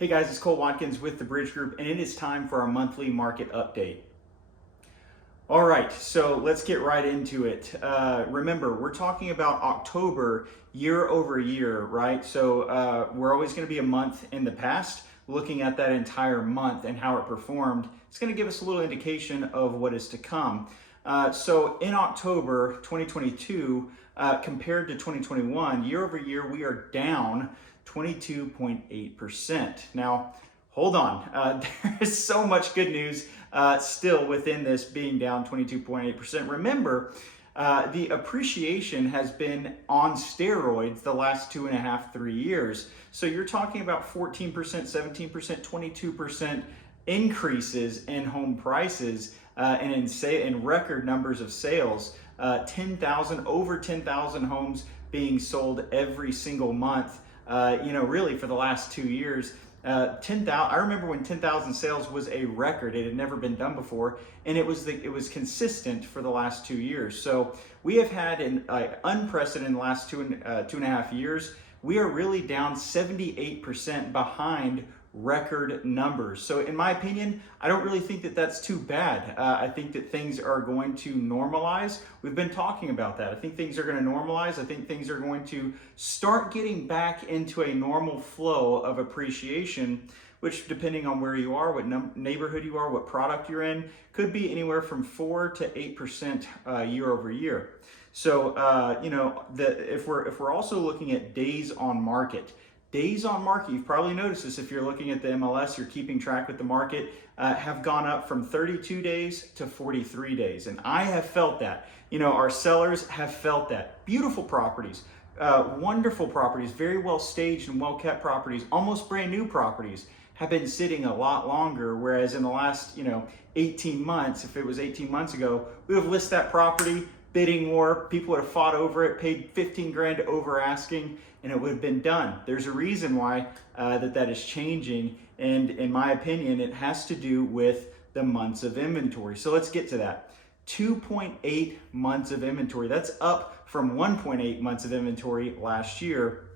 Hey guys, it's Cole Watkins with the Bridge Group, and it is time for our monthly market update. All right, so let's get right into it. Remember, we're talking about October year over year, right? So we're always going to be a month in the past, looking at that entire month and how it performed. It's going to give us a little indication of what is to come. So in October 2022, compared to 2021, year over year, we are down 22.8%. Now, hold on. There is so much good news still within this being down 22.8%. Remember, the appreciation has been on steroids the last 2.5, 3 years. So you're talking about 14%, 17%, 22% increases in home prices and in record numbers of sales. 10,000, over 10,000 homes being sold every single month. Really for the last 2 years. 10,000. I remember when 10,000 sales was a record. It had never been done before, and it was consistent for the last 2 years. So we have had an unprecedented last two and a half years. We are really down 78% behind record numbers. So in my opinion, I don't really think that that's too bad. I think that things are going to normalize. We've been talking about that. I think things are going to normalize. I think things are going to start getting back into a normal flow of appreciation, which, depending on where you are, what neighborhood you are, what product you're in, could be anywhere from 4 to 8% year over year. So if we're also looking at days on market. Days on market, you've probably noticed this if you're looking at the MLS, you're keeping track with the market, have gone up from 32 days to 43 days. And I have felt that. Our sellers have felt that. Beautiful properties, wonderful properties, very well staged and well kept properties, almost brand new properties have been sitting a lot longer. Whereas in the last, 18 months, if it was 18 months ago, we would have listed that property, bidding war, people would have fought over it, paid 15 grand over asking, and it would have been done. There's a reason why that is changing, and in my opinion, it has to do with the months of inventory. So let's get to that. 2.8 months of inventory. That's up from 1.8 months of inventory last year,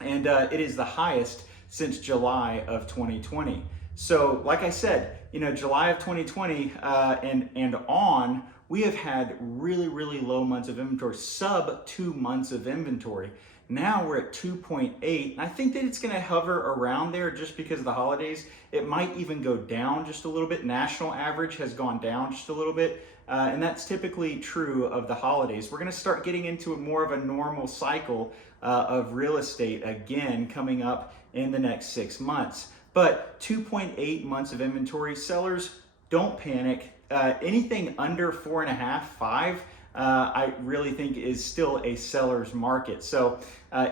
and it is the highest since July of 2020. So like I said, July of 2020 and on, we have had really, really low months of inventory, sub 2 months of inventory. Now we're at 2.8, and I think that it's going to hover around there just because of the holidays. It might even go down just a little bit. National average has gone down just a little bit, and that's typically true of the holidays. We're going to start getting into more of a normal cycle of real estate again coming up in the next 6 months. But 2.8 months of inventory, sellers, don't panic. Anything under 4.5, 5, I really think is still a seller's market. So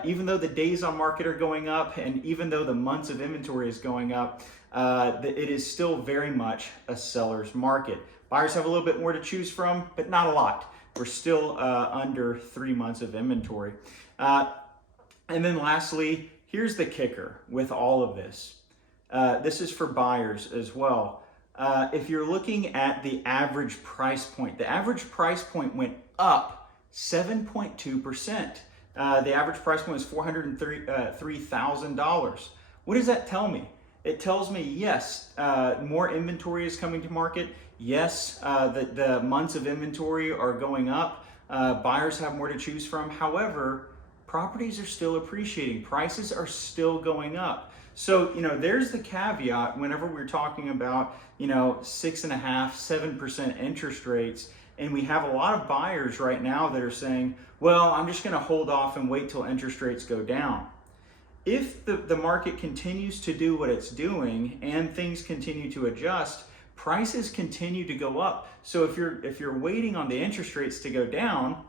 even though the days on market are going up, and even though the months of inventory is going up, it is still very much a seller's market. Buyers have a little bit more to choose from, but not a lot. We're still under 3 months of inventory. And then lastly, here's the kicker with all of this. This is for buyers as well. If you're looking at the average price point, the average price point went up 7.2%. The average price point is $403,000. What does that tell me? It tells me, yes, more inventory is coming to market. Yes, the months of inventory are going up. Buyers have more to choose from. However, properties are still appreciating. Prices are still going up. So, there's the caveat whenever we're talking about, 6.5%, 7% interest rates. And we have a lot of buyers right now that are saying, well, I'm just going to hold off and wait till interest rates go down. If the market continues to do what it's doing and things continue to adjust, prices continue to go up. So if you're waiting on the interest rates to go down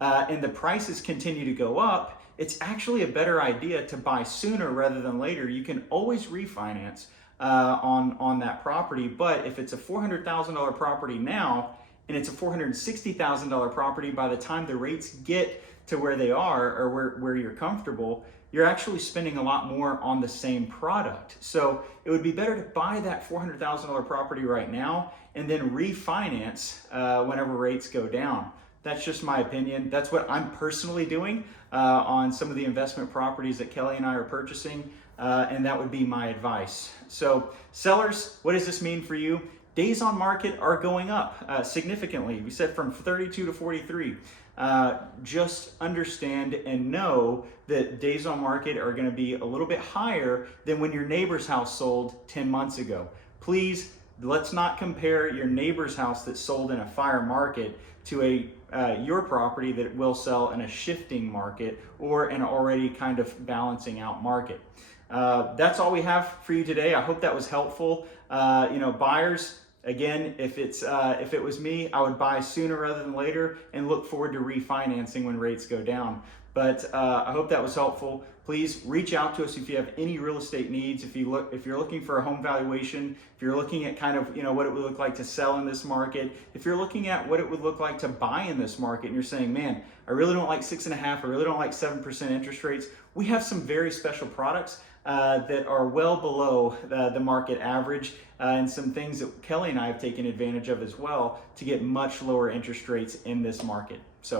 and the prices continue to go up, it's actually a better idea to buy sooner rather than later. You can always refinance on that property, but if it's a $400,000 property now and it's a $460,000 property by the time the rates get to where they are or where you're comfortable, you're actually spending a lot more on the same product. So it would be better to buy that $400,000 property right now and then refinance whenever rates go down. That's just my opinion. That's what I'm personally doing on some of the investment properties that Kelly and I are purchasing. and that would be my advice. So sellers, what does this mean for you? Days on market are going up significantly. We said from 32 to 43. Just understand and know that days on market are going to be a little bit higher than when your neighbor's house sold 10 months ago. Please, let's not compare your neighbor's house that sold in a fire market to your property that will sell in a shifting market or an already kind of balancing out market. That's all we have for you today. I hope that was helpful. Buyers, again, if it was me, I would buy sooner rather than later and look forward to refinancing when rates go down. But I hope that was helpful. Please reach out to us if you have any real estate needs. If you're looking for a home valuation, if you're looking at kind of what it would look like to sell in this market, if you're looking at what it would look like to buy in this market, and you're saying, man, I really don't like 6.5%, I really don't like 7% interest rates. We have some very special products that are well below the market average, and some things that Kelly and I have taken advantage of as well to get much lower interest rates in this market. So